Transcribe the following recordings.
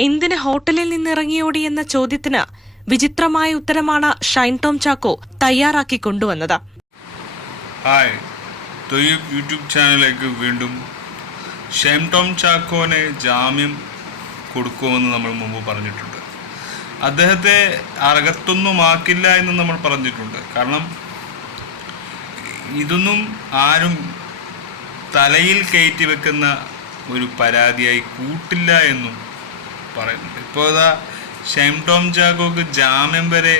എന്തിന് ഹോട്ടലിൽ നിന്നിറങ്ങിയോടി എന്ന ചോദ്യത്തിന് വിചിത്രമായ ഉത്തരമാണ് ഷൈൻ ടോം ചാക്കോ തയ്യാറാക്കി കൊണ്ടുവന്നത്. ഹായ്, തൊയ്യബ് യൂട്യൂബ് ചാനലിലേക്ക് വീണ്ടും. ഷൈൻ ടോം ചാക്കോനെ ജാമ്യം കൊടുക്കുമെന്ന് നമ്മൾ മുമ്പ് പറഞ്ഞിട്ടുണ്ട്. അദ്ദേഹത്തെ അകത്തൊന്നും ആക്കില്ല എന്ന് നമ്മൾ പറഞ്ഞിട്ടുണ്ട്. കാരണം ഇതൊന്നും ആരും തലയിൽ കയറ്റി വെക്കുന്ന ഒരു പരാതിയായി കൂട്ടില്ല എന്നും പറയുന്നുണ്ട്. ഇപ്പോൾ ഇതാ ഷൈൻ ടോം ചാക്കോക്ക് ജാമ്യം വരെ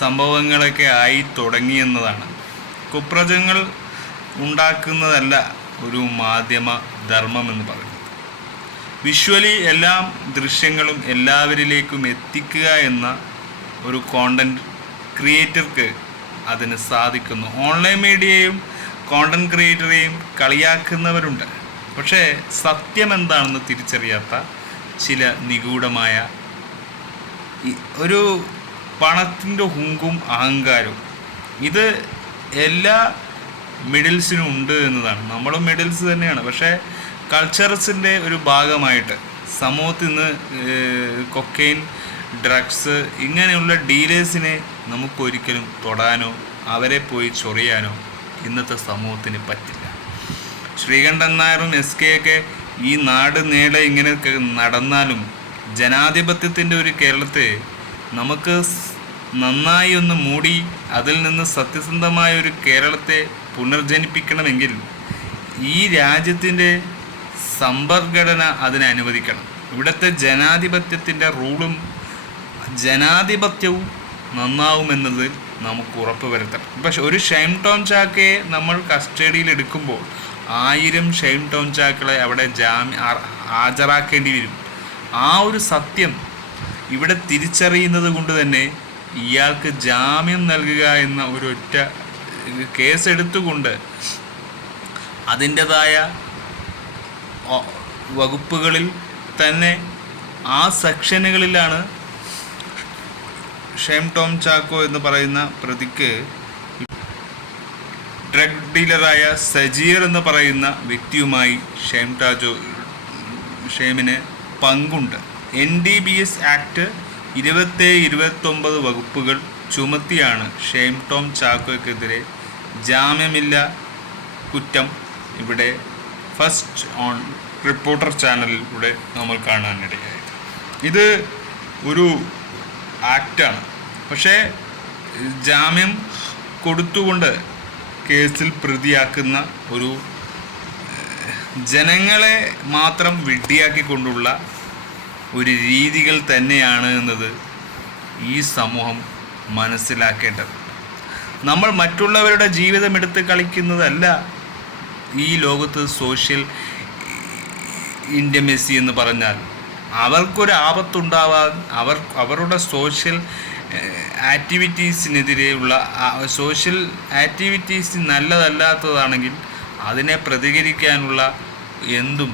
സംഭവങ്ങളൊക്കെ ആയി തുടങ്ങിയെന്നതാണ്. കുപ്രചങ്ങൾ ഉണ്ടാക്കുന്നതല്ല ഒരു മാധ്യമ ധർമ്മം എന്ന് പറയുന്നത്. വിഷ്വലി എല്ലാ ദൃശ്യങ്ങളും എല്ലാവരിലേക്കും എത്തിക്കുക എന്ന ഒരു കോണ്ടൻറ് ക്രിയേറ്റർക്ക് അതിന് സാധിക്കുന്നു. ഓൺലൈൻ മീഡിയയും കോണ്ടൻറ് ക്രിയേറ്ററെയും കളിയാക്കുന്നവരുണ്ട്. പക്ഷേ സത്യം എന്താണെന്ന് തിരിച്ചറിയാത്ത ചില നിഗൂഢമായ ഒരു പണത്തിൻ്റെ ഹുങ്കും അഹങ്കാരവും ഇത് എല്ലാ മിഡിൽസിനും ഉണ്ട് എന്നതാണ്. നമ്മളും മിഡിൽസ് തന്നെയാണ്. പക്ഷേ കൾച്ചർസിൻ്റെ ഒരു ഭാഗമായിട്ട് സമൂഹത്തിൽ നിന്ന് കൊക്കൈൻ, ഡ്രഗ്സ് ഇങ്ങനെയുള്ള ഡീലേഴ്സിനെ നമുക്കൊരിക്കലും തൊടാനോ അവരെ പോയി ചൊറിയാനോ ഇന്നത്തെ സമൂഹത്തിന് പറ്റില്ല. ശ്രീകണ്ഠൻ നായരും SK ഒക്കെ ഈ നാട് നേടെ ഇങ്ങനെയൊക്കെ നടന്നാലും ജനാധിപത്യത്തിൻ്റെ ഒരു കേരളത്തെ നമുക്ക് നന്നായി ഒന്ന് മൂടി അതിൽ നിന്ന് സത്യസന്ധമായ ഒരു കേരളത്തെ പുനർജനിപ്പിക്കണമെങ്കിൽ ഈ രാജ്യത്തിൻ്റെ സമ്പദ്ഘടന അതിനെ അനുവദിക്കണം. ഇവിടുത്തെ ജനാധിപത്യത്തിൻ്റെ റൂളും ജനാധിപത്യവും നന്നാവുമെന്നത് നമുക്ക് ഉറപ്പ് വരുത്തണം. പക്ഷെ ഒരു ഷൈൻ ടോം ചാക്കയെ നമ്മൾ കസ്റ്റഡിയിൽ എടുക്കുമ്പോൾ 1000 ഷൈൻ ടോം ചാക്കളെ അവിടെ ഹാജരാക്കേണ്ടി വരും. ആ ഒരു സത്യം ഇവിടെ തിരിച്ചറിയുന്നത് കൊണ്ട് തന്നെ ഇയാൾക്ക് ജാമ്യം നൽകുക എന്ന ഒരൊറ്റ കേസെടുത്തുകൊണ്ട് അതിൻ്റെതായ വകുപ്പുകളിൽ തന്നെ ആ സെക്ഷനുകളിലാണ് ഷൈൻ ടോം ചാക്കോ എന്ന് പറയുന്ന പ്രതിക്ക് ഡ്രഗ് ഡീലറായ സജീർ എന്ന് പറയുന്ന വ്യക്തിയുമായി ഷൈമിന് പങ്കുണ്ട്. NDPS ആക്ട് 27-29 വകുപ്പുകൾ ചുമത്തിയാണ് ഷൈൻ ടോം ചാക്കോയ്ക്കെതിരെ ജാമ്യമില്ല കുറ്റം ഇവിടെ ഫസ്റ്റ് ഓൺ റിപ്പോർട്ടർ ചാനലിലൂടെ നമ്മൾ കാണാനിടയായത്. ഇത് ഒരു ആക്റ്റാണ്. പക്ഷേ ജാമ്യം കൊടുത്തുകൊണ്ട് കേസിൽ പ്രതിയാക്കുന്ന ഒരു ജനങ്ങളെ മാത്രം വിഡ്ഢിയാക്കിക്കൊണ്ടുള്ള ഒരു രീതികൾ തന്നെയാണ് എന്നത് ഈ സമൂഹം മനസ്സിലാക്കേണ്ടത്. നമ്മൾ മറ്റുള്ളവരുടെ ജീവിതം എടുത്ത് കളിക്കുന്നതല്ല ഈ ലോകത്ത് സോഷ്യൽ ഇൻറ്റിമസി എന്ന് പറഞ്ഞാൽ. അവർക്കൊരു ആപത്തുണ്ടാവാൻ അവരുടെ സോഷ്യൽ ആക്ടിവിറ്റീസിനെതിരെയുള്ള സോഷ്യൽ ആക്ടിവിറ്റീസ് നല്ലതല്ലാത്തതാണെങ്കിൽ അതിനെ പ്രതികരിക്കാനുള്ള എന്തും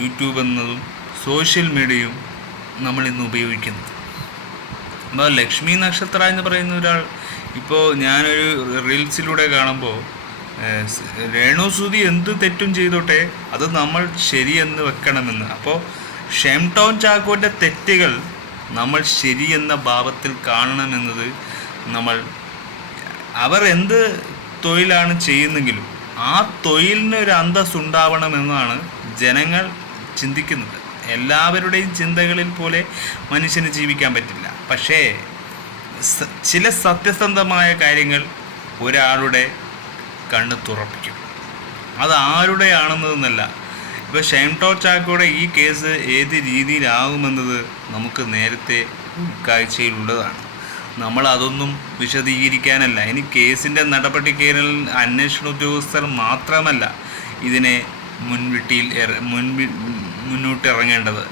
യൂട്യൂബ് എന്നതും സോഷ്യൽ മീഡിയയും നമ്മൾ ഇന്ന് ഉപയോഗിക്കുന്നത്. അപ്പോൾ ലക്ഷ്മി നക്ഷത്ര എന്ന് പറയുന്ന ഒരാൾ ഇപ്പോൾ ഞാനൊരു റീൽസിലൂടെ കാണുമ്പോൾ രേണുസുതി എന്ത് തെറ്റും ചെയ്തോട്ടെ അത് നമ്മൾ ശരിയെന്ന് വെക്കണമെന്ന്. അപ്പോൾ ഷൈൻ ടോം ചാക്കോൻ്റെ തെറ്റുകൾ നമ്മൾ ശരിയെന്ന ഭാവത്തിൽ കാണണമെന്നത് അവർ എന്ത് തൊഴിലാണ് ചെയ്യുന്നെങ്കിലും ആ തൊഴിലിന് ഒരു അന്തസ്സ് ഉണ്ടാവണമെന്നാണ് ജനങ്ങൾ ചിന്തിക്കുന്നത്. എല്ലാവരുടെയും ചിന്തകളിൽ പോലെ മനുഷ്യന് ജീവിക്കാൻ പറ്റില്ല. പക്ഷേ ചില സത്യസന്ധമായ കാര്യങ്ങൾ ഒരാളുടെ കണ്ണ് തുറപ്പിക്കും. അത് ആരുടെയാണെന്നതെന്നല്ല. ഇപ്പോൾ ഷൈൻ ടോം ചാക്കോയുടെ ഈ കേസ് ഏത് രീതിയിലാകുമെന്നത് നമുക്ക് നേരത്തെ കാഴ്ചയിലുള്ളതാണ്. നമ്മൾ അതൊന്നും വിശദീകരിക്കാനല്ല. ഇനി കേസിൻ്റെ നടപടിക്രമങ്ങളിൽ അന്വേഷണ ഉദ്യോഗസ്ഥർ മാത്രമല്ല ഇതിനെ മുന്നോട്ടിറങ്ങേണ്ടത്.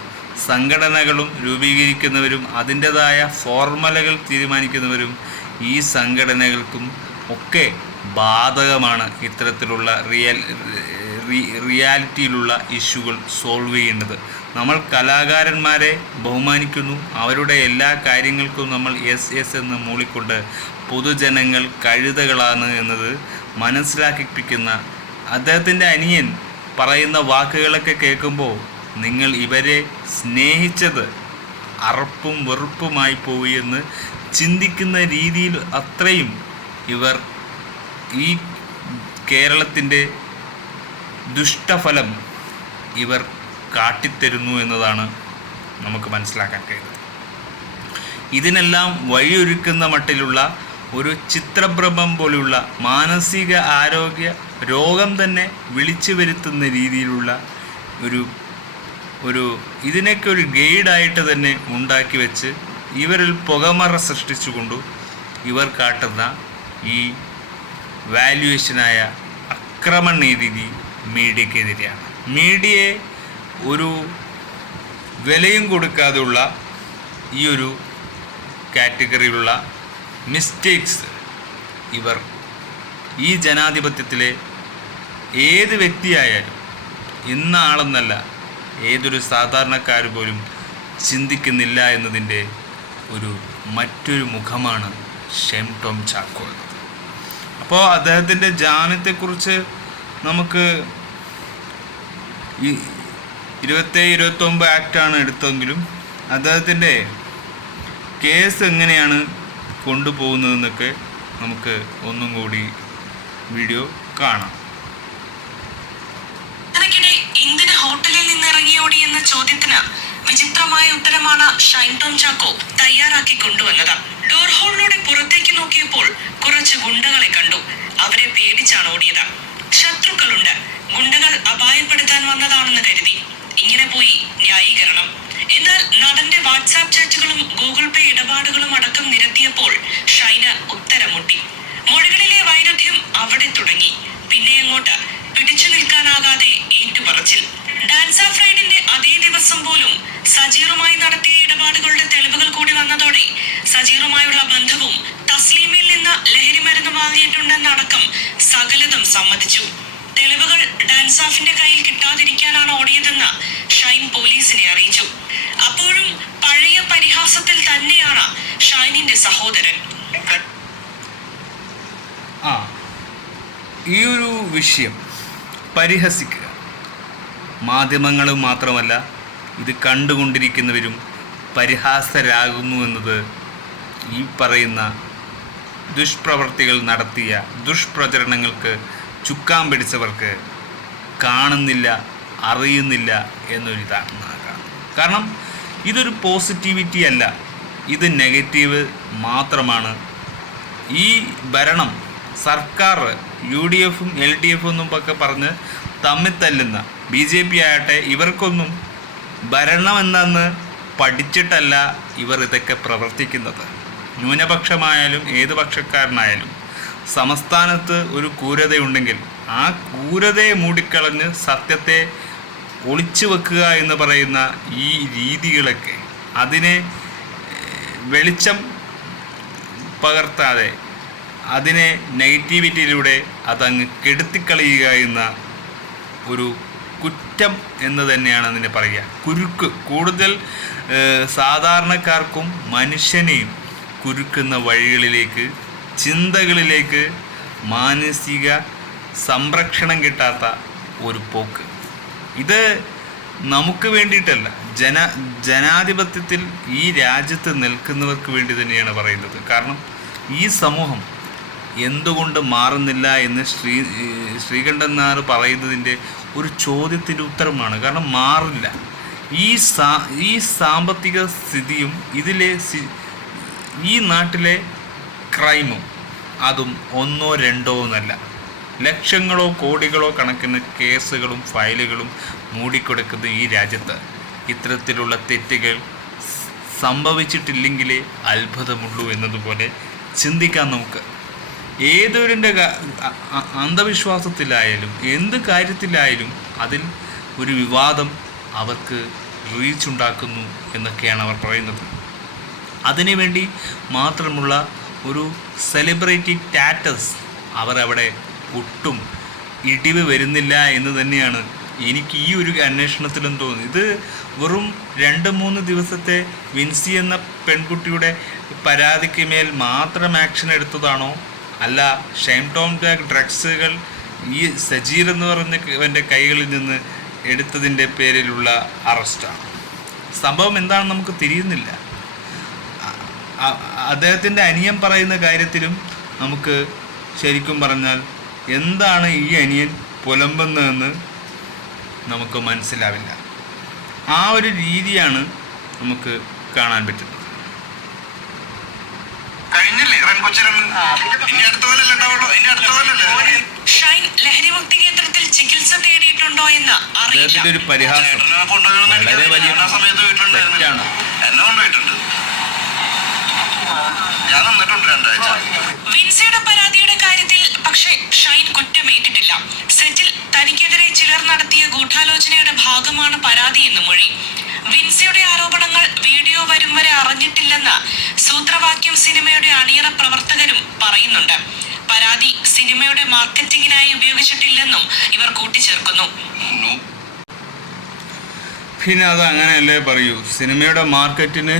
സംഘടനകളും രൂപീകരിക്കുന്നവരും അതിൻ്റെതായ ഫോർമുലകൾ തീരുമാനിക്കുന്നവരും ഈ സംഘടനകൾക്കും ഒക്കെ ബാധകമാണ് ഇത്തരത്തിലുള്ള റിയാലിറ്റിയിലുള്ള ഇഷ്യൂകൾ സോൾവ് ചെയ്യേണ്ടത്. നമ്മൾ കലാകാരന്മാരെ ബഹുമാനിക്കുന്നു. അവരുടെ എല്ലാ കാര്യങ്ങൾക്കും നമ്മൾ yes എന്ന് മൂളിക്കൊണ്ട് പൊതുജനങ്ങൾ കഴുതകളാണ് എന്നത് മനസ്സിലാക്കിപ്പിക്കുന്ന അദ്ദേഹത്തിൻ്റെ അനിയൻ പറയുന്ന വാക്കുകളൊക്കെ കേൾക്കുമ്പോൾ നിങ്ങൾ ഇവരെ സ്നേഹിച്ചത് അറപ്പും വെറുപ്പുമായി പോയി എന്ന് ചിന്തിക്കുന്ന രീതിയിൽ അത്രയും ഇവർ ഈ കേരളത്തിൻ്റെ ദുഷ്ടഫലം ഇവർ കാട്ടിത്തരുന്നു എന്നതാണ് നമുക്ക് മനസ്സിലാക്കാൻ കഴിയുന്നത്. ഇതിനെല്ലാം വഴിയൊരുക്കുന്ന മട്ടിലുള്ള ഒരു ചിത്രഭ്രമം പോലുള്ള മാനസിക ആരോഗ്യ രോഗം തന്നെ വിളിച്ചു വരുത്തുന്ന രീതിയിലുള്ള ഒരു ഇതിനൊക്കെ ഒരു ഗൈഡായിട്ട് തന്നെ ഉണ്ടാക്കി വെച്ച് ഇവരിൽ പുകമറ സൃഷ്ടിച്ചുകൊണ്ടു ഇവർ കാട്ടുന്ന ഈ വാല്യുവേഷനായ അക്രമനീതി മീഡിയക്കെതിരെയാണ്. മീഡിയയെ ഒരു വിലയും കൊടുക്കാതെയുള്ള ഈ ഒരു കാറ്റഗറിയിലുള്ള മിസ്റ്റേക്സ് ഇവർ ഈ ജനാധിപത്യത്തിലെ ഏത് വ്യക്തിയായാലും ഇന്ന ആളെന്നല്ല ഏതൊരു സാധാരണക്കാർ പോലും ചിന്തിക്കുന്നില്ല എന്നതിൻ്റെ മറ്റൊരു മുഖമാണ് ഷൈൻ ടോം ചാക്കോ എന്നത്. അപ്പോൾ അദ്ദേഹത്തിൻ്റെ ജാമ്യത്തെക്കുറിച്ച് നമുക്ക് ഈ 27-29 ആക്റ്റാണ് എടുത്തെങ്കിലും അദ്ദേഹത്തിൻ്റെ കേസ് എങ്ങനെയാണ് കൊണ്ടുപോകുന്നതെന്നൊക്കെ നമുക്ക് ഒന്നും കൂടി വീഡിയോ കാണാം. എന്തിന് ഹോട്ടലിൽ നിന്ന് ഇറങ്ങിയോടി എന്ന ചോദ്യത്തിന് വിചിത്രമായ ഉത്തരമാണ് ഷൈൻ ടോം ചാക്കോ തയ്യാറാക്കി കൊണ്ടുവന്നത്. ഡോർ ഹോളിലൂടെ പുറത്തേക്ക് നോക്കിയപ്പോൾ കുറച്ച് ഗുണ്ടകളെ കണ്ടു. അവരെ പേടിച്ചാണ് ഓടിയത്. ശത്രുക്കളുണ്ട്, ഗുണ്ടകൾ അപായപ്പെടുത്താൻ വന്നതാണെന്ന് കരുതി. ഇങ്ങനെ പോയി ന്യായീകരണം. എന്നാൽ നടന്റെ വാട്സാപ്പ് ചാറ്റുകളും ഗൂഗിൾ പേ ഇടപാടുകളും അടക്കം നിരത്തിയപ്പോൾ ഷൈന് ഉത്തരം മുട്ടി. മൊഴികളിലെ വൈരുദ്ധ്യം അവിടെ തുടങ്ങി. പിന്നെ അങ്ങോട്ട് പിടിച്ചു നിൽക്കാനാകാതെ ഏറ്റുപറച്ചിൽ. ഡാൻസ് ഓഫ് റൈഡിന്റെ അതേ ദിവസം പോലും സജീറുമായി നടത്തിയ ഇടപാടുകളുടെ തെളിവുകൾ കൂടി വന്നതോടെ സജീറുമായുള്ള ബന്ധവും തസ്ലീമിൽ നിന്ന് ലഹരി മരുന്ന് വാങ്ങിയിട്ടുണ്ടെന്നടക്കം സകലതും സമ്മതിച്ചു. തെളിവുകൾ ഡാൻസ് ഓഫിന്റെ കയ്യിൽ കിട്ടാതിരിക്കാനാണ് ഓടിയതെന്ന് ഷൈൻ പോലീസിനെ അറിയിച്ചു. അപ്പോഴും പഴയ പരിഹാസത്തിൽ തന്നെയാണ് ഷൈനിന്റെ സഹോദരൻ. ഈ ഒരു വിഷയം പരിഹസിക്കുക മാധ്യമങ്ങളും മാത്രമല്ല ഇത് കണ്ടുകൊണ്ടിരിക്കുന്നവരും പരിഹാസരാകുന്നു എന്നത് ഈ പറയുന്ന ദുഷ്പ്രവർത്തികൾ നടത്തിയ ദുഷ്പ്രചരണങ്ങൾക്ക് ചുക്കാൻ പിടിച്ചവർക്ക് കാണുന്നില്ല, അറിയുന്നില്ല എന്നൊരിതാണ്. കാരണം ഇതൊരു പോസിറ്റിവിറ്റി അല്ല, ഇത് നെഗറ്റീവ് മാത്രമാണ്. ഈ ഭരണം സർക്കാർ UDF LDF എന്നും ഒക്കെ പറഞ്ഞ് തമ്മിൽ തല്ലുന്ന BJP ആകട്ടെ ഇവർക്കൊന്നും ഭരണം എന്താണെന്ന് പഠിച്ചിട്ടല്ല ഇവർ ഇതൊക്കെ പ്രവർത്തിക്കുന്നത്. ന്യൂനപക്ഷമായാലും ഏത് പക്ഷക്കാരനായാലും സംസ്ഥാനത്ത് ഒരു ക്രൂരതയുണ്ടെങ്കിൽ ആ ക്രൂരതയെ മൂടിക്കളഞ്ഞ് സത്യത്തെ ഒളിച്ചു വെക്കുക എന്ന് പറയുന്ന ഈ രീതികളൊക്കെ അതിനെ വെളിച്ചം പകർത്താതെ അതിനെ നെഗറ്റിവിറ്റിയിലൂടെ അതങ്ങ് കെടുത്തിക്കളയുക എന്ന ഒരു കുറ്റം എന്ന് തന്നെയാണ് അതിനെ പറയുക. കൂടുതൽ സാധാരണക്കാർക്കും മനുഷ്യനെയും കുരുക്കുന്ന വഴികളിലേക്ക്, ചിന്തകളിലേക്ക് മാനസിക സംരക്ഷണം കിട്ടാത്ത ഒരു പോക്ക്. ഇത് നമുക്ക് വേണ്ടിയിട്ടല്ല, ജനാധിപത്യത്തിൽ ഈ രാജ്യത്ത് നിൽക്കുന്നവർക്ക് വേണ്ടി തന്നെയാണ് പറയുന്നത്. കാരണം ഈ സമൂഹം എന്തുകൊണ്ട് മാറുന്നില്ല എന്ന് ശ്രീകണ്ഠൻ നായർ പറയുന്നതിൻ്റെ ഒരു ചോദ്യത്തിൻ്റെ ഉത്തരമാണ്. കാരണം മാറില്ല. ഈ സാമ്പത്തിക സ്ഥിതിയും ഈ നാട്ടിലെ ക്രൈമും അതും ഒന്നോ രണ്ടോ എന്നല്ല, ലക്ഷങ്ങളോ കോടികളോ കണക്കിന് കേസുകളും ഫയലുകളും മൂടിക്കൊടുക്കുന്ന ഈ രാജ്യത്ത് ഇത്തരത്തിലുള്ള തെറ്റുകൾ സംഭവിച്ചിട്ടില്ലെങ്കിലേ അത്ഭുതമുള്ളൂ എന്നതുപോലെ ചിന്തിക്കാൻ നമുക്ക്. ഏതൊരുൻ്റെ അന്ധവിശ്വാസത്തിലായാലും എന്ത് കാര്യത്തിലായാലും അതിൽ ഒരു വിവാദം അവർക്ക് റീച്ചുണ്ടാക്കുന്നു എന്നൊക്കെയാണ് അവർ പറയുന്നത്. അതിനുവേണ്ടി മാത്രമുള്ള ഒരു സെലിബ്രിറ്റി സ്റ്റാറ്റസ് അവരവിടെ ഒട്ടും ഇടിവ് വരുന്നില്ല എന്ന് തന്നെയാണ് എനിക്ക് ഈ ഒരു അന്വേഷണത്തിലും തോന്നുന്നു. ഇത് വെറും 2-3 ദിവസത്തെ വിൻസി എന്ന പെൺകുട്ടിയുടെ പരാതിക്ക് മേൽ മാത്രം ആക്ഷൻ എടുത്തതാണോ, അല്ല ഷൈൻ ടോം ചാക്കോ ഡ്രഗ്സുകൾ ഈ സജീർ എന്ന് പറഞ്ഞവൻ്റെ കൈകളിൽ നിന്ന് എടുത്തതിൻ്റെ പേരിലുള്ള അറസ്റ്റാണ്. സംഭവം എന്താണെന്ന് നമുക്ക് തിരിയുന്നില്ല. അദ്ദേഹത്തിൻ്റെ അനിയൻ പറയുന്ന കാര്യത്തിലും നമുക്ക് ശരിക്കും പറഞ്ഞാൽ എന്താണ് ഈ അനിയൻ പുലമ്പുന്നതെന്ന് നമുക്ക് മനസ്സിലാവില്ല. ആ ഒരു രീതിയാണ് നമുക്ക് കാണാൻ പറ്റുന്നത്. ഷൈൻ ലഹരിമുക്തി കേന്ദ്രത്തിൽ ചികിത്സ തേടിയിട്ടുണ്ടോ എന്ന് അറിയില്ല. ഒരു പരിഹാസം വളരെ വലിയ തെറ്റാണ്. വിൻസിയുടെ പരാതിയുടെ കാര്യത്തിൽ പക്ഷേ ഷൈൻ കുറ്റമേറ്റിട്ടില്ല. സെറ്റിൽ തനിക്കെതിരെ ചിലർ നടത്തിയ ഗൂഢാലോചനയുടെ ഭാഗമാണ് പരാതിയെന്ന് മൊഴി. വിൻസിയുടെ ആരോപണങ്ങൾ വീഡിയോ വരും വരെ അറിഞ്ഞിട്ടില്ലെന്ന് സൂത്രവാക്യം സിനിമയുടെ അണിയറ പ്രവർത്തകരും പറയുന്നുണ്ട്. പരാതി സിനിമയുടെ മാർക്കറ്റിംഗിനായി ഉപയോഗിച്ചിട്ടില്ലെന്നും ഇവർ കൂട്ടിച്ചേർക്കുന്നു. പിന്നെ അത് അങ്ങനെയല്ലേ പറയൂ. സിനിമയുടെ മാർക്കറ്റിന്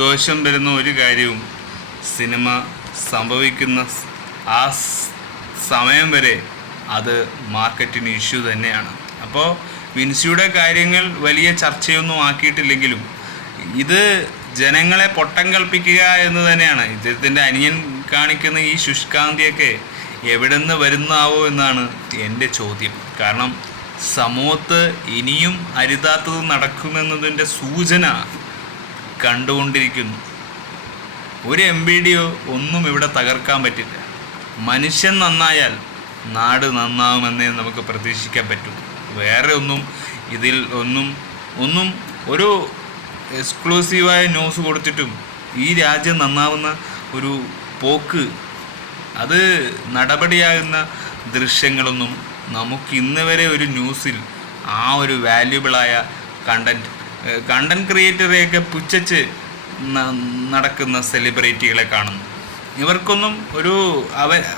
ദോഷം വരുന്ന ഒരു കാര്യവും സിനിമ സംഭവിക്കുന്ന ആ സമയം വരെ അത് മാർക്കറ്റിന് ഇഷ്യൂ തന്നെയാണ്. അപ്പോൾ വിൻസിയുടെ കാര്യങ്ങൾ വലിയ ചർച്ചയൊന്നും ആക്കിയിട്ടില്ലെങ്കിലും ഇത് ജനങ്ങളെ പൊട്ടം കൽപ്പിക്കുക എന്ന് തന്നെയാണ്. ഇദ്ദേഹത്തിൻ്റെ അനിയൻ കാണിക്കുന്ന ഈ ശുഷ്കാന്തിയൊക്കെ എവിടെ നിന്ന് വരുന്നാവോ എന്നാണ് എൻ്റെ ചോദ്യം. കാരണം സമൂഹത്ത് ഇനിയും അരുതാത്തത് നടക്കുമെന്നതിൻ്റെ സൂചന കണ്ടുകൊണ്ടിരിക്കുന്നു. ഒരു MBDO ഒന്നും ഇവിടെ തകർക്കാൻ പറ്റില്ല. മനുഷ്യൻ നന്നായാൽ നാട് നന്നാവുമെന്നേ നമുക്ക് പ്രതീക്ഷിക്കാൻ പറ്റൂ. വേറെ ഒന്നും ഇതിൽ ഒന്നും ഒരു എക്സ്ക്ലൂസീവായ ന്യൂസ് കൊടുത്തിട്ടും ഈ രാജ്യം നന്നാവുന്ന ഒരു പോക്ക്, അത് നടപടിയാകുന്ന ദൃശ്യങ്ങളൊന്നും നമുക്ക് ഇന്ന് വരെ ഒരു ന്യൂസിൽ ആ ഒരു വാല്യുബിളായ കണ്ടൻറ് ക്രിയേറ്ററെയൊക്കെ പുച്ഛിച്ച് നടക്കുന്ന സെലിബ്രിറ്റികളെ കാണുന്നു. ഇവർക്കൊന്നും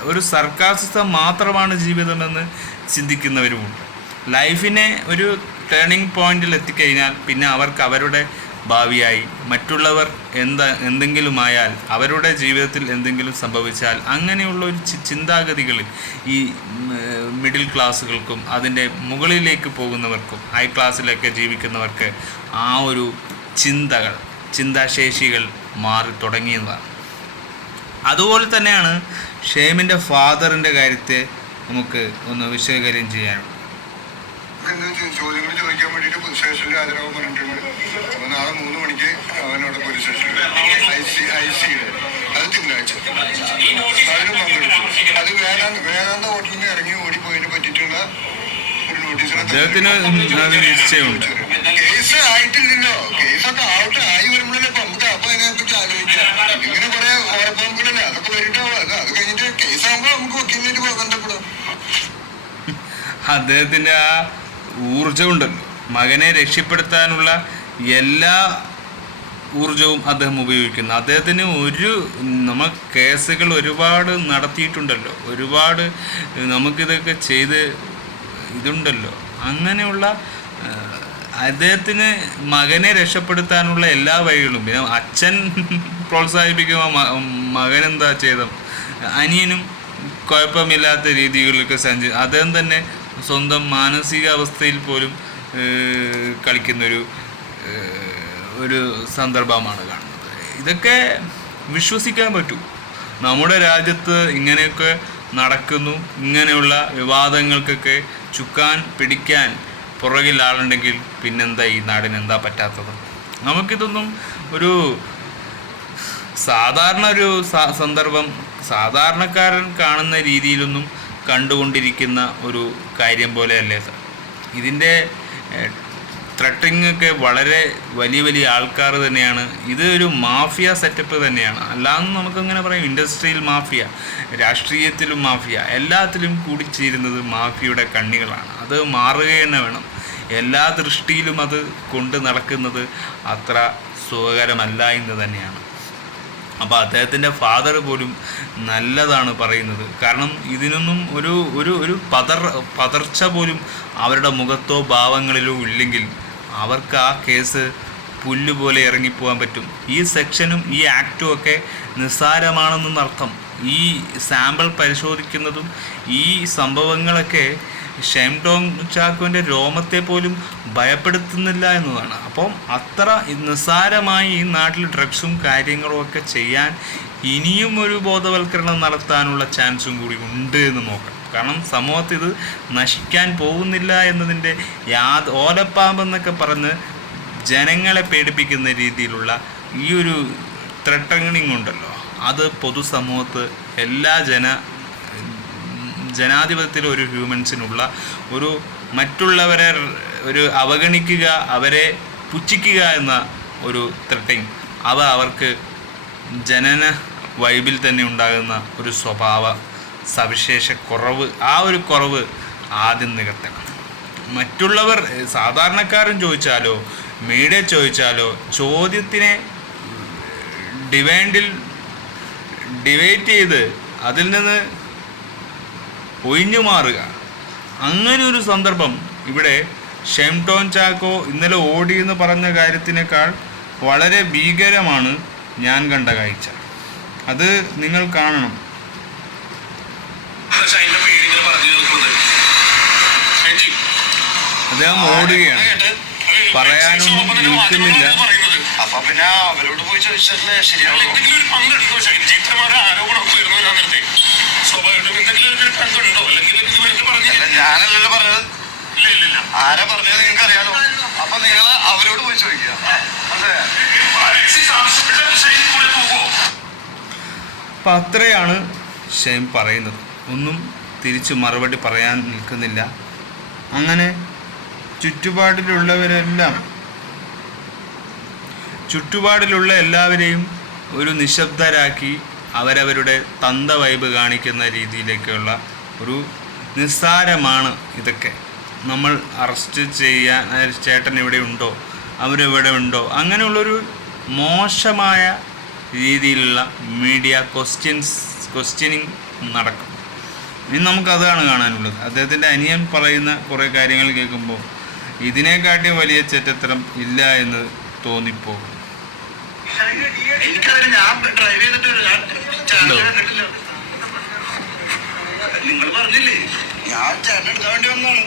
ഒരു സർക്കാസിസം മാത്രമാണ് ജീവിതമെന്ന് ചിന്തിക്കുന്നവരുമുണ്ട്. ലൈഫിനെ ഒരു ടേണിംഗ് പോയിന്റിൽ എത്തിക്കഴിഞ്ഞാൽ പിന്നെ അവർക്ക് അവരുടെ ഭാവിയായി മറ്റുള്ളവർ എന്തെങ്കിലുമായാൽ, അവരുടെ ജീവിതത്തിൽ എന്തെങ്കിലും സംഭവിച്ചാൽ, അങ്ങനെയുള്ള ഒരു ചിന്താഗതികൾ ഈ മിഡിൽ ക്ലാസ്സുകൾക്കും അതിൻ്റെ മുകളിലേക്ക് പോകുന്നവർക്കും ഹൈ ക്ലാസ്സിലൊക്കെ ജീവിക്കുന്നവർക്ക് ആ ഒരു ചിന്താശേഷികൾ മാറി തുടങ്ങിയതാണ്. അതുപോലെ തന്നെയാണ് ഷെയ്മിൻ്റെ ഫാദറിൻ്റെ കാര്യത്തെ നമുക്ക് ഒന്ന് വിശകലനം ചെയ്യാനുണ്ട്. ചോദ്യങ്ങൾ ചോദിക്കാൻ വേണ്ടിയിട്ട് പോലീസ് സ്റ്റേഷനിൽ ഹാജരാകാൻ പറഞ്ഞിട്ടുണ്ട്. അപ്പോൾ നാളെ 3 മണിക്ക് അവനോട് പോലീസ് സ്റ്റേഷനിൽ IC അത് തിങ്കളാഴ്ച അതിന് പങ്കെടുത്തു. അത് വേദാന്ത ഹോട്ടലിൽ നിന്ന് ഇറങ്ങി ഓടിപ്പോയതിനെ പറ്റിയിട്ടുള്ള ഒരു നോട്ടീസിനെ കേസ് ആയിട്ടില്ലല്ലോ. കേസൊക്കെ ആയി വരുമ്പോഴല്ലേ നമുക്ക് അപ്പൊ അതിനെപ്പറ്റി ആലോചിക്കാം. ഇങ്ങനെ കുറെ ഓരപ്പങ്കുകളല്ലേ, അതൊക്കെ വരിട്ടാവും. അത് കഴിഞ്ഞിട്ട് കേസാകുമ്പോൾ നമുക്ക് വക്കീലിനായിട്ട് ബന്ധപ്പെടാം. അദ്ദേഹത്തിൻ്റെ ആ ഊർജമുണ്ടല്ലോ, മകനെ രക്ഷപ്പെടുത്താനുള്ള എല്ലാ ഊർജവും അദ്ദേഹം ഉപയോഗിക്കുന്നു. അദ്ദേഹത്തിന് നമ്മൾ കേസുകൾ ഒരുപാട് നടത്തിയിട്ടുണ്ടല്ലോ, ഒരുപാട് നമുക്കിതൊക്കെ ചെയ്ത് ഇതുണ്ടല്ലോ. അങ്ങനെയുള്ള അദ്ദേഹത്തിന് മകനെ രക്ഷപ്പെടുത്താനുള്ള എല്ലാ വഴികളും, പിന്നെ അച്ഛൻ പ്രോത്സാഹിപ്പിക്കുമ്പോൾ മകനെന്താ ചെയ്ത, അനിയനും കുഴപ്പമില്ലാത്ത രീതികളിലൊക്കെ അദ്ദേഹം തന്നെ സ്വന്തം മാനസികാവസ്ഥയിൽ പോലും കളിക്കുന്നൊരു സന്ദർഭമാണ് കാണുന്നത്. ഇതൊക്കെ വിശ്വസിക്കാൻ പറ്റൂ. നമ്മുടെ രാജ്യത്ത് ഇങ്ങനെയൊക്കെ നടക്കുന്നു. ഇങ്ങനെയുള്ള വിവാദങ്ങൾക്കൊക്കെ ചുക്കാൻ പിടിക്കാൻ പുറകിൽ ആളുണ്ടെങ്കിൽ പിന്നെന്താ ഈ നാടിന് എന്താ പറ്റാത്തത്? നമുക്കിതൊന്നും ഒരു സാധാരണ സന്ദർഭം സാധാരണക്കാരൻ കാണുന്ന രീതിയിലൊന്നും കണ്ടുകൊണ്ടിരിക്കുന്ന ഒരു കാര്യം പോലെയല്ലേ സാർ. ഇതിൻ്റെ ത്രട്ടിങ് ഒക്കെ വളരെ വലിയ ആൾക്കാർ തന്നെയാണ്. ഇത് ഒരു മാഫിയ സെറ്റപ്പ് തന്നെയാണ്. അല്ലാന്ന് നമുക്കങ്ങനെ പറയാം. ഇൻഡസ്ട്രിയിൽ മാഫിയ, രാഷ്ട്രീയത്തിലും മാഫിയ, എല്ലാത്തിലും കൂടിച്ചേരുന്നത് മാഫിയയുടെ കണ്ണികളാണ്. അത് മാറുക തന്നെ വേണം. എല്ലാ ദൃഷ്ടിയിലും അത് കൊണ്ട് നടക്കുന്നത് അത്ര സുഖകരമല്ല എന്ന് തന്നെയാണ്. അപ്പോൾ അദ്ദേഹത്തിൻ്റെ ഫാദർ പോലും നല്ലതാണ് പറയുന്നത്. കാരണം ഇതിനൊന്നും ഒരു പതർച്ച പോലും അവരുടെ മുഖത്തോ ഭാവങ്ങളിലോ ഇല്ലെങ്കിൽ അവർക്ക് ആ കേസ് പുല്ല് പോലെ ഇറങ്ങിപ്പോകാൻ പറ്റും. ഈ സെക്ഷനും ഈ ആക്റ്റും ഒക്കെ നിസ്സാരമാണെന്നർത്ഥം. ഈ സാമ്പിൾ പരിശോധിക്കുന്നതും ഈ സംഭവങ്ങളൊക്കെ ഷൈൻ ടോം ചാക്കോൻ്റെ രോമത്തെ പോലും ഭയപ്പെടുത്തുന്നില്ല എന്നതാണ്. അപ്പം അത്ര നിസ്സാരമായി ഈ നാട്ടിൽ ഡ്രഗ്സും കാര്യങ്ങളും ഒക്കെ ചെയ്യാൻ ഇനിയും ഒരു ബോധവൽക്കരണം നടത്താനുള്ള ചാൻസും കൂടി ഉണ്ട് എന്ന് നോക്കാം. കാരണം സമൂഹത്തിൽ ഇത് നശിക്കാൻ പോകുന്നില്ല എന്നതിൻ്റെ ഓലപ്പാമ്പെന്നൊക്കെ പറഞ്ഞ് ജനങ്ങളെ പേടിപ്പിക്കുന്ന രീതിയിലുള്ള ഈ ഒരു ത്രെട്ടണിങ് ഉണ്ടല്ലോ, അത് പൊതുസമൂഹത്ത് എല്ലാ ജനാധിപത്യത്തിലെ ഒരു ഹ്യൂമൻസിനുള്ള ഒരു മറ്റുള്ളവരെ ഒരു അവഗണിക്കുക, അവരെ പുച്ഛിക്കുക എന്ന ഒരു ത്രെട്ടിങ്, അവർക്ക് ജനന വൈബിൽ തന്നെ ഉണ്ടാകുന്ന ഒരു സ്വഭാവ സവിശേഷ കുറവ്, ആ ഒരു കുറവ് ആദ്യം നികത്തണം. മറ്റുള്ളവർ സാധാരണക്കാരൻ ചോദിച്ചാലോ മീഡിയ ചോദിച്ചാലോ ചോദ്യത്തിനെ ഡിവൈറ്റ് ചെയ്ത് അതിൽ നിന്ന് ഒഴിഞ്ഞു മാറുക, അങ്ങനെ ഒരു സന്ദർഭം ഇവിടെ ഷൈൻ ടോം ചാക്കോ ഇന്നലെ ഓടി എന്ന് പറഞ്ഞ കാര്യത്തിനേക്കാൾ വളരെ ഭീകരമാണ് ഞാൻ കണ്ട കാഴ്ച. അത് നിങ്ങൾ കാണണം. അദ്ദേഹം ഓടുകയാണ്, പറയാനൊന്നും നിൽക്കുന്നില്ല. അപ്പൊ പിന്നെ അവരോട് പോയി ചോദിച്ചാലേ ശരിയാവും. ഞാനല്ലല്ലോ പറഞ്ഞത്, ആരാ പറഞ്ഞത് നിങ്ങൾക്ക് അറിയാലോ. അപ്പൊ നിങ്ങൾ അവരോട് പോയി ചോദിക്കുക. അപ്പം അത്രയാണ് ഷൈൻ പറയുന്നത്. ഒന്നും തിരിച്ച് മറുപടി പറയാൻ നിൽക്കുന്നില്ല. അങ്ങനെ ചുറ്റുപാടിലുള്ള എല്ലാവരെയും ഒരു നിശബ്ദരാക്കി അവരവരുടെ തന്ത വൈബ് കാണിക്കുന്ന രീതിയിലേക്കുള്ള ഒരു നിസ്സാരമാണ് ഇതൊക്കെ. നമ്മൾ അറസ്റ്റ് ചെയ്യാൻ ചേട്ടൻ ഇവിടെ ഉണ്ടോ, അവരെവിടെ ഉണ്ടോ, അങ്ങനെയുള്ളൊരു മോശമായ രീതിയിലുള്ള മീഡിയ ക്വസ്റ്റ്യനിങ് നടക്കും. ഇനി നമുക്കതാണ് കാണാനുള്ളത്. അദ്ദേഹത്തിൻ്റെ അനിയൻ പറയുന്ന കുറേ കാര്യങ്ങൾ കേൾക്കുമ്പോൾ ഇതിനെക്കാട്ടി വലിയ ചെറ്റത്തരം ഇല്ല എന്ന് തോന്നിപ്പോകും. നിങ്ങൾ പറഞ്ഞില്ലേ ഞാൻ ചേട്ടൻ എടുക്കാൻ വേണ്ടി വന്നാണ്,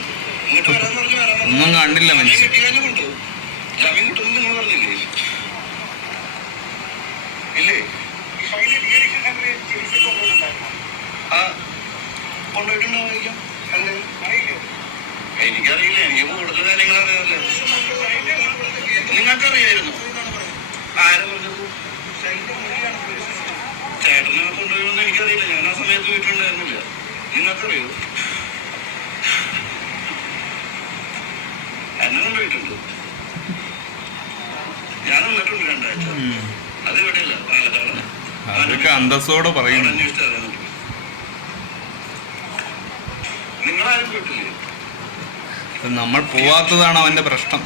ഇങ്ങോട്ട് വരാന്ന് പറഞ്ഞു. ഒന്നും കണ്ടില്ല മനുഷ്യൻ. ജാമ്യം കിട്ടുമെന്ന് നിങ്ങൾ പറഞ്ഞില്ലേ? ഇല്ലേ? ആ കൊണ്ടുപോയിട്ടുണ്ടാവായിരിക്കാം. അല്ലേ എനിക്കറിയില്ല, എനിക്ക് കൂടുതൽ കാര്യങ്ങൾ അറിയാമല്ലേ. നിങ്ങൾക്കറിയായിരുന്നു ആരെ പറഞ്ഞത്? ചേട്ടനെ കൊണ്ടുപോയെന്ന് എനിക്കറിയില്ല, ഞാൻ ആ സമയത്ത് വീട്ടിലുണ്ടായിരുന്നില്ല. നിങ്ങൾക്കറിയോ? എന്നെ കൊണ്ടുപോയിട്ടുണ്ട്, ഞാൻ വന്നിട്ടുണ്ട് 2 ആഴ്ച. അത് ഇവിടെയല്ല, പാലക്കാട്. അതൊക്കെ അന്തസ്സോടെ പറയുന്നു. നിങ്ങളാരും പോയിട്ടില്ലേ? നമ്മൾ പോവാത്തതാണ് അവന്റെ പ്രശ്നം.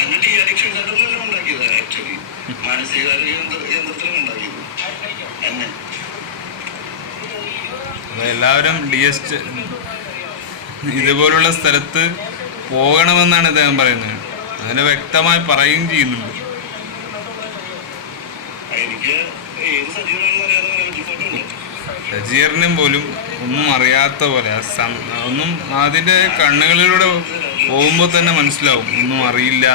എന്നിട്ട് ഈ അഡിക്ഷൻ സെന്ററിലെല്ലാം ഉണ്ടാക്കിയത് ആക്ച്വലി മാനസികാരോഗ്യ കേന്ദ്രത്തിലും ഉണ്ടാക്കിയത് എന്നെ. എല്ലാവരും ഇതുപോലുള്ള സ്ഥലത്ത് പോകണമെന്നാണ് ഇദ്ദേഹം പറയുന്നത്. അതിന് വ്യക്തമായി പറയുകയും ചെയ്യുന്നുണ്ട്. എനിക്ക് ഏത് സജീവനാണെന്ന് അറിയാതെ സജീറിനും പോലും ഒന്നും അറിയാത്ത പോലെ, ഒന്നും അതിൻ്റെ കണ്ണുകളിലൂടെ പോകുമ്പോൾ തന്നെ മനസ്സിലാവും ഒന്നും അറിയില്ല.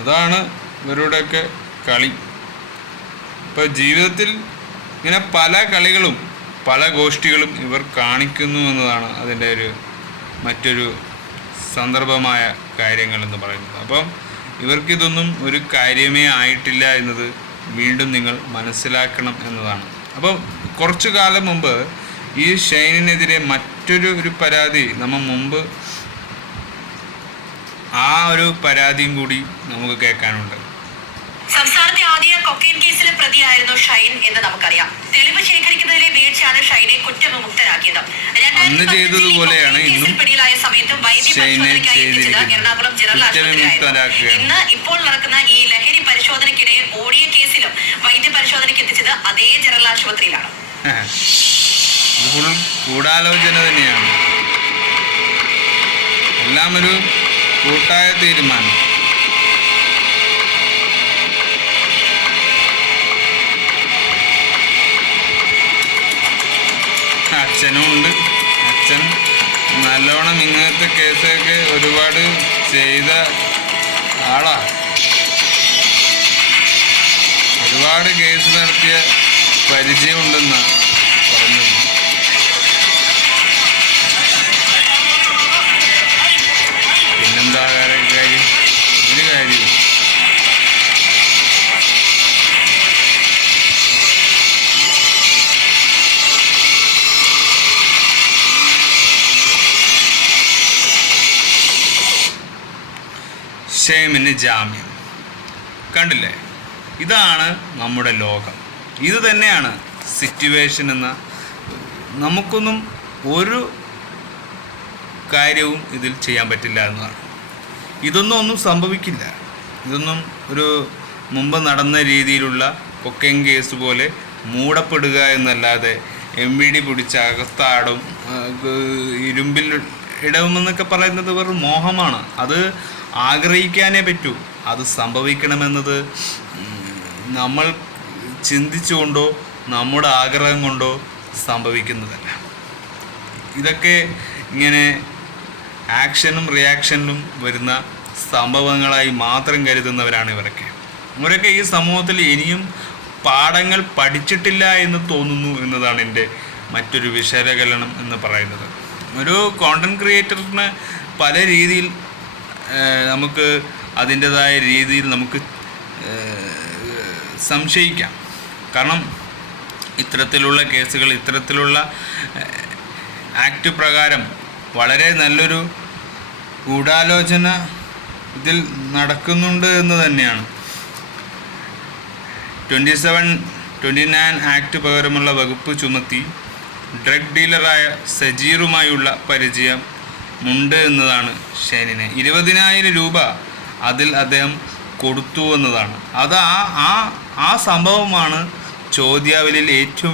അതാണ് ഇവരുടെയൊക്കെ കളി. ഇപ്പോൾ ജീവിതത്തിൽ ഇങ്ങനെ പല കളികളും പല ഗോഷ്ഠികളും ഇവർ കാണിക്കുന്നു എന്നതാണ് അതിൻ്റെ മറ്റൊരു സന്ദർഭമായ കാര്യങ്ങളെന്ന് പറയുന്നത്. അപ്പം ഇവർക്കിതൊന്നും ഒരു കാര്യമേ ആയിട്ടില്ല എന്നത് വീണ്ടും നിങ്ങൾ മനസ്സിലാക്കണം എന്നതാണ്. അപ്പോൾ കുറച്ചു കാലം മുമ്പ് ഈ ഷൈനിനെതിരെ മറ്റൊരു പരാതി നമ്മൾ മുമ്പ് ആ ഒരു പരാതിയും കൂടി നമുക്ക് കേൾക്കാനുണ്ട്. സംസ്ഥാനത്തെ ആദ്യ കൊക്കൈൻ കേസിലെ പ്രതിയായിരുന്നു ഷൈൻ എന്ന് നമുക്കറിയാം. തെളിവ് ശേഖരിക്കുന്നതിലെ വീഴ്ചയാണ് ഷൈനെ കുറ്റവിമുക്തരാക്കിയത്. അന്ന് ചെയ്തതുപോലെയാണ് ഇന്നും പിടിയിലായ സമയത്തും വൈദ്യപരിശോധനയ്ക്കായി എത്തിച്ചത് എറണാകുളം ജനറൽ ആശുപത്രിയായിരുന്നു. ഇന്ന് ഇപ്പോൾ നടക്കുന്ന ഈ ലഹരി പരിശോധനയ്ക്കിടെ ഓടിയ കേസിലും വൈദ്യപരിശോധനയ്ക്ക് എത്തിച്ചത് അതേ ജനറൽ ആശുപത്രിയിലാണ്. ഗൂഢാലോചന തന്നെയാണ്. എല്ലാം ഒരു കൂട്ടായ തീരുമാനം. അച്ഛനും ഉണ്ട്. അച്ഛൻ നല്ലോണം ഇങ്ങനത്തെ കേസൊക്കെ ഒരുപാട് ചെയ്ത ആളാ. ഒരുപാട് കേസ് നടത്തിയ പരിചയമുണ്ടെന്നാണ് പറഞ്ഞത്. പിന്നെന്താ കാര്യം? ഒരു കാര്യം ഷെയ്മിന് ജാമ്യം. കണ്ടില്ലേ? ഇതാണ് നമ്മുടെ ലോകം. ഇത് തന്നെയാണ് സിറ്റുവേഷൻ എന്ന. നമുക്കൊന്നും ഒരു കാര്യവും ഇതിൽ ചെയ്യാൻ പറ്റില്ല എന്നതാണ്. ഒന്നും സംഭവിക്കില്ല. ഇതൊന്നും ഒരു മുമ്പ് നടന്ന രീതിയിലുള്ള കൊക്കൈൻ കേസ് പോലെ മൂടപ്പെടുക എന്നല്ലാതെ MVD പിടിച്ച അകത്താടും ഇരുമ്പിൽ ഇടവുമെന്നൊക്കെ പറയുന്നത് വെറും മോഹമാണ്. അത് ആഗ്രഹിക്കാനേ പറ്റൂ. അത് സംഭവിക്കണമെന്നത് നമ്മൾ ചിന്തിച്ചുകൊണ്ടോ നമ്മുടെ ആഗ്രഹം കൊണ്ടോ സംഭവിക്കുന്നതല്ല. ഇതൊക്കെ ഇങ്ങനെ ആക്ഷനും റിയാക്ഷനിലും വരുന്ന സംഭവങ്ങളായി മാത്രം കരുതുന്നവരാണ് ഇവരൊക്കെ ഈ സമൂഹത്തിൽ ഇനിയും പാഠങ്ങൾ പഠിച്ചിട്ടില്ല എന്ന് തോന്നുന്നു എന്നതാണ് എൻ്റെ മറ്റൊരു വിശകലനം എന്ന് പറയുന്നത്. ഒരു കോണ്ടൻറ് ക്രിയേറ്ററിന് പല രീതിയിൽ നമുക്ക് അതിൻ്റെതായ രീതിയിൽ നമുക്ക് സംശയിക്കാം. കാരണം ഇത്തരത്തിലുള്ള കേസുകൾ, ഇത്തരത്തിലുള്ള ആക്ട് പ്രകാരം വളരെ നല്ലൊരു ഗൂഢാലോചന ഇതിൽ നടക്കുന്നുണ്ട് എന്ന് തന്നെയാണ്. 27-29 ആക്ട് പ്രകാരമുള്ള വകുപ്പ് ചുമത്തി ഡ്രഗ് ഡീലറായ സജീറുമായുള്ള പരിചയം ഉണ്ട് എന്നതാണ് ഷൈനിനെ. 20,000 രൂപ അതിൽ അദ്ദേഹം കൊടുത്തു എന്നതാണ്. അത് ആ സംഭവമാണ് ചോദ്യാവലിയിൽ ഏറ്റവും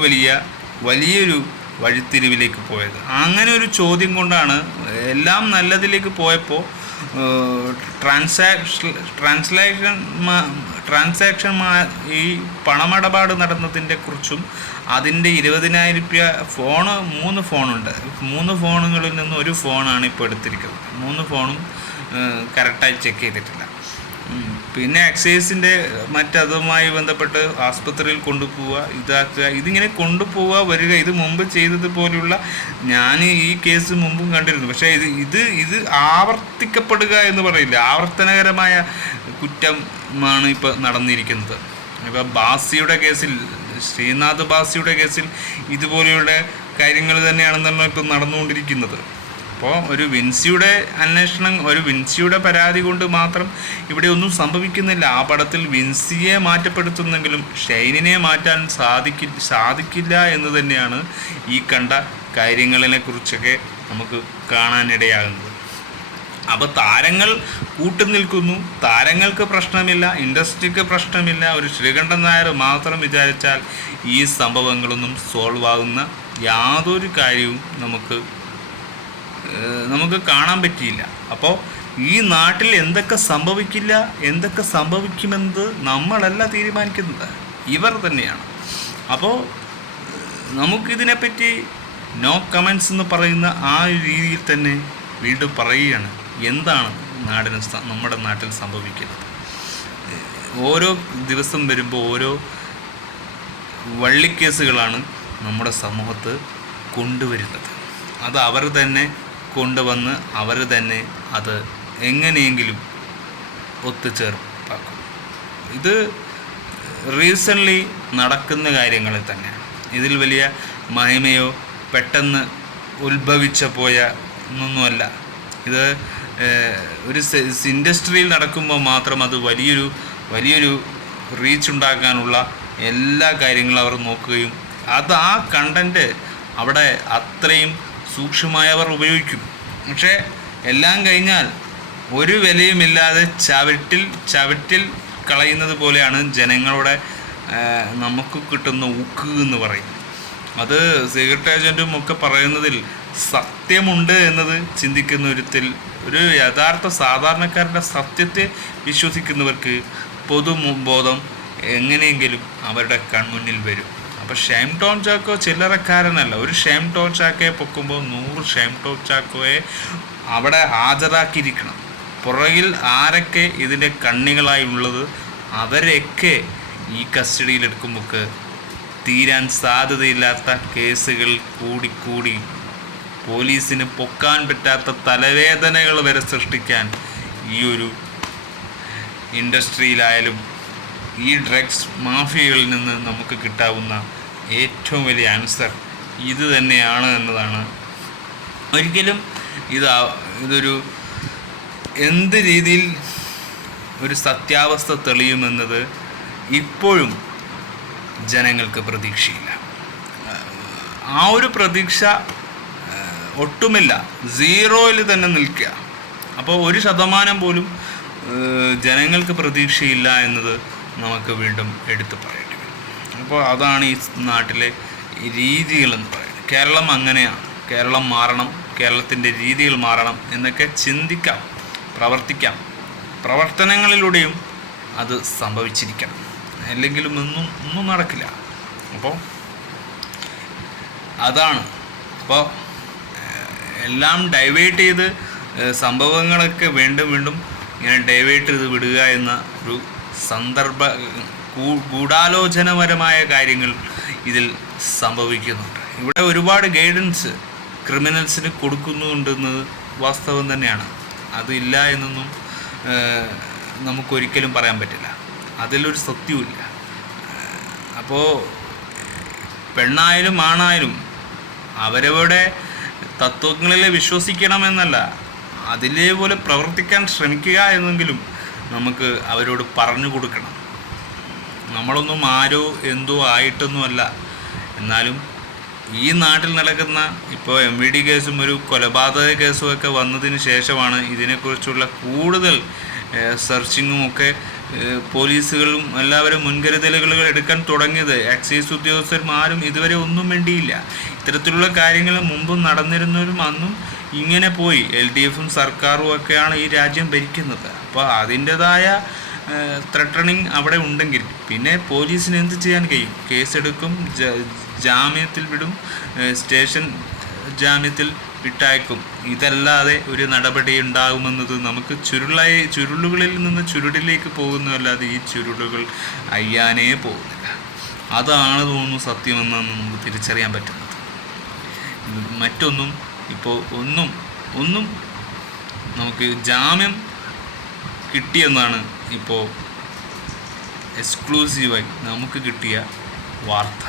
വലിയൊരു വഴിത്തിരിവിലേക്ക് പോയത്. അങ്ങനെ ഒരു ചോദ്യം കൊണ്ടാണ് എല്ലാം നല്ലതിലേക്ക് പോയപ്പോൾ ട്രാൻസാക്ഷൻ ഈ പണമിടപാട് നടന്നതിൻ്റെ കുറിച്ചും അതിൻ്റെ 20,000 രൂപ ഫോണ് 3 ഫോണുണ്ട്. 3 ഫോണുകളിൽ നിന്ന് ഒരു ഫോണാണ് ഇപ്പോൾ എടുത്തിരിക്കുന്നത്. 3 ഫോണും കറക്റ്റായി ചെക്ക് ചെയ്തിട്ടില്ല. പിന്നെ എക്സൈസിൻ്റെ മറ്റതുമായി ബന്ധപ്പെട്ട് ആസ്പത്രിയിൽ കൊണ്ടുപോവുക, ഇതാക്കുക, ഇതിങ്ങനെ കൊണ്ടുപോവുക വരിക. ഇത് മുമ്പ് ചെയ്തതുപോലെയുള്ള ഞാൻ ഈ കേസ് മുമ്പും കണ്ടിരുന്നു. പക്ഷേ ഇത് ആവർത്തിക്കപ്പെടുക എന്ന് പറയില്ല. ആവർത്തനകരമായ കുറ്റമാണ് ഇപ്പോൾ നടന്നിരിക്കുന്നത്. ഇപ്പോൾ ബാസിയുടെ കേസിൽ, ശ്രീനാഥ് ബാസിയുടെ കേസിൽ ഇതുപോലെയുള്ള കാര്യങ്ങൾ തന്നെയാണെന്നാണ് ഇപ്പോൾ നടന്നുകൊണ്ടിരിക്കുന്നത്. അപ്പോൾ ഒരു വിൻസിയുടെ അന്വേഷണം, ഒരു വിൻസിയുടെ പരാതി കൊണ്ട് മാത്രം ഇവിടെ ഒന്നും സംഭവിക്കുന്നില്ല. ആ പടത്തിൽ വിൻസിയെ മാറ്റപ്പെടുത്തുന്നെങ്കിലും ഷൈനിനെ മാറ്റാൻ സാധിക്കില്ല എന്ന് തന്നെയാണ് ഈ കണ്ട കാര്യങ്ങളെക്കുറിച്ചൊക്കെ നമുക്ക് കാണാനിടയാകുന്നത്. അപ്പോൾ താരങ്ങൾ കൂട്ടുനിൽക്കുന്നു, താരങ്ങൾക്ക് പ്രശ്നമില്ല, ഇൻഡസ്ട്രിക്ക് പ്രശ്നമില്ല. ഒരു ശ്രീകണ്ഠൻ നായർ മാത്രം വിചാരിച്ചാൽ ഈ സംഭവങ്ങളൊന്നും സോൾവ് ആകുന്ന യാതൊരു കാര്യവും നമുക്ക് കാണാൻ പറ്റിയില്ല. അപ്പോൾ ഈ നാട്ടിൽ എന്തൊക്കെ സംഭവിക്കില്ല, എന്തൊക്കെ സംഭവിക്കുമെന്നത് നമ്മളല്ല തീരുമാനിക്കുന്നത്, ഇവർ തന്നെയാണ്. അപ്പോൾ നമുക്കിതിനെപ്പറ്റി നോ കമൻസ് എന്ന് പറയുന്ന ആ ഒരു രീതിയിൽ തന്നെ വീണ്ടും പറയുകയാണ്, എന്താണ് നമ്മുടെ നാട്ടിൽ സംഭവിക്കുന്നത്. ഓരോ ദിവസം വരുമ്പോൾ ഓരോ വള്ളിക്കേസുകളാണ് നമ്മുടെ സമൂഹത്ത് കൊണ്ടുവരുന്നത്. അത് അവർ തന്നെ കൊണ്ടുവന്ന് അവർ തന്നെ അത് എങ്ങനെയെങ്കിലും ഒത്തുചേർപ്പാക്കും. ഇത് റീസെൻ്റ്ലി നടക്കുന്ന കാര്യങ്ങളിൽ തന്നെയാണ്. ഇതിൽ വലിയ മഹിമയോ പെട്ടെന്ന് ഉത്ഭവിച്ച പോയ ഒന്നുമല്ല. ഇത് ഒരു ഇൻഡസ്ട്രിയിൽ നടക്കുമ്പോൾ മാത്രം അത് വലിയൊരു റീച്ച് ഉണ്ടാക്കാനുള്ള എല്ലാ കാര്യങ്ങളും അവർ നോക്കുകയും അത് ആ കണ്ടൻറ്റ് അവിടെ അത്രയും സൂക്ഷ്മമായി അവർ ഉപയോഗിക്കും. പക്ഷേ എല്ലാം കഴിഞ്ഞാൽ ഒരു വിലയുമില്ലാതെ ചവിട്ടിൽ കളയുന്നത് പോലെയാണ് ജനങ്ങളുടെ നമുക്ക് കിട്ടുന്ന ഊക്ക് എന്ന് പറയും. അത് സീക്രട്ട് ഏജൻറ്റും ഒക്കെ പറയുന്നതിൽ സത്യമുണ്ട് എന്നത് ചിന്തിക്കുന്ന ഒരു യഥാർത്ഥ സാധാരണക്കാരുടെ സത്യത്തെ വിശ്വസിക്കുന്നവർക്ക് പൊതുബോധം എങ്ങനെയെങ്കിലും അവരുടെ കൺമുന്നിൽ വരും. അപ്പോൾ ഷൈൻ ടോം ചാക്കോ ചില്ലറക്കാരനല്ല. ഒരു ഷൈൻ ടോം ചാക്കോയെ പൊക്കുമ്പോൾ 100 ഷൈൻ ടോം ചാക്കോയെ അവിടെ ഹാജരാക്കിയിരിക്കണം. പുറകിൽ ആരൊക്കെ ഇതിൻ്റെ കണ്ണികളായി ഉള്ളത് അവരെയൊക്കെ ഈ കസ്റ്റഡിയിലെടുക്കുമ്പോൾ തീരാൻ സാധ്യതയില്ലാത്ത കേസുകൾ കൂടി പോലീസിന് പൊക്കാൻ പറ്റാത്ത തലവേദനകൾ വരെ സൃഷ്ടിക്കാൻ ഈ ഒരു ഇൻഡസ്ട്രിയിലായാലും ഈ ഡ്രഗ്സ് മാഫിയകളിൽ നിന്ന് നമുക്ക് കിട്ടാവുന്ന ഏറ്റവും വലിയ ആൻസർ ഇത് തന്നെയാണ് എന്നതാണ്. ഒരിക്കലും ഇതൊരു എന്ത് രീതിയിൽ ഒരു സത്യാവസ്ഥ തെളിയുമെന്നത് ഇപ്പോഴും ജനങ്ങൾക്ക് പ്രതീക്ഷയില്ല. ആ ഒരു പ്രതീക്ഷ ഒട്ടുമില്ല, 0-ൽ തന്നെ നിൽക്കുക. അപ്പോൾ 1% പോലും ജനങ്ങൾക്ക് പ്രതീക്ഷയില്ല എന്നത് നമുക്ക് വീണ്ടും എടുത്തു പറയേണ്ടി വരും. അപ്പോൾ അതാണ് ഈ നാട്ടിലെ രീതികളെന്ന് പറയുന്നത്. കേരളം അങ്ങനെയാണ്. കേരളം മാറണം, കേരളത്തിൻ്റെ രീതികൾ മാറണം എന്നൊക്കെ ചിന്തിക്കാം, പ്രവർത്തിക്കാം. പ്രവർത്തനങ്ങളിലൂടെയും അത് സംഭവിച്ചിരിക്കണം, അല്ലെങ്കിലും ഒന്നും നടക്കില്ല. അപ്പോൾ അതാണ്. അപ്പോൾ എല്ലാം ഡൈവേർട്ട് ചെയ്ത് സംഭവങ്ങളൊക്കെ വീണ്ടും ഇങ്ങനെ ഡൈവേർട്ട് ചെയ്ത് വിടുക എന്ന ഒരു ഗൂഢാലോചനപരമായ കാര്യങ്ങൾ ഇതിൽ സംഭവിക്കുന്നുണ്ട്. ഇവിടെ ഒരുപാട് ഗൈഡൻസ് ക്രിമിനൽസിന് കൊടുക്കുന്നുണ്ടെന്നത് വാസ്തവം തന്നെയാണ്. അതില്ല എന്നൊന്നും നമുക്കൊരിക്കലും പറയാൻ പറ്റില്ല. അതിലൊരു സത്യവുമില്ല. അപ്പോൾ പെണ്ണായാലും ആണായാലും അവരവരുടെ തത്വങ്ങളിൽ വിശ്വസിക്കണമെന്നല്ല, അതിലേപോലെ പ്രവർത്തിക്കാൻ ശ്രമിക്കുക എന്നെങ്കിലും നമുക്ക് അവരോട് പറഞ്ഞു കൊടുക്കണം. നമ്മളൊന്നും ആരോ എന്തോ ആയിട്ടൊന്നുമല്ല. എന്നാലും ഈ നാട്ടിൽ നടക്കുന്ന ഇപ്പോൾ MVD കേസും ഒരു കൊലപാതക കേസും ഒക്കെ വന്നതിന് ശേഷമാണ് ഇതിനെക്കുറിച്ചുള്ള കൂടുതൽ സെർച്ചിങ്ങും ഒക്കെ പോലീസുകളും എല്ലാവരും മുൻകരുതലുകൾ എടുക്കാൻ തുടങ്ങിയത്. എക്സൈസ് ഉദ്യോഗസ്ഥന്മാരും ഇതുവരെ ഒന്നും വേണ്ടിയില്ല. ഇത്തരത്തിലുള്ള കാര്യങ്ങൾ മുമ്പും നടന്നിരുന്നവരും അന്നും ഇങ്ങനെ പോയി. LDFും സർക്കാരും ഒക്കെയാണ് ഈ രാജ്യം ഭരിക്കുന്നത്. അപ്പോൾ അതിൻ്റെതായ ത്രട്ടണിങ് അവിടെ ഉണ്ടെങ്കിൽ പിന്നെ പോലീസിന് എന്ത് ചെയ്യാൻ കഴിയും? കേസെടുക്കും, ജാമ്യത്തിൽ വിടും, സ്റ്റേഷൻ ജാമ്യത്തിൽ വിട്ടയക്കും. ഇതല്ലാതെ ഒരു നടപടി ഉണ്ടാകുമെന്നത് നമുക്ക് ചുരുളുകളിൽ നിന്ന് ചുരുടിലേക്ക് പോകുന്നതല്ലാതെ ഈ ചുരുളുകൾ അയ്യാനേ പോകുന്നില്ല. അതാണ് തോന്നുന്നു സത്യമെന്നാണ് നമുക്ക് തിരിച്ചറിയാൻ പറ്റുന്നത്. മറ്റൊന്നും ഇപ്പോൾ ഒന്നും നമുക്ക് ജാമ്യം കിട്ടിയെന്നാണ് ഇപ്പോൾ എക്സ്ക്ലൂസീവായി നമുക്ക് കിട്ടിയ വാർത്ത.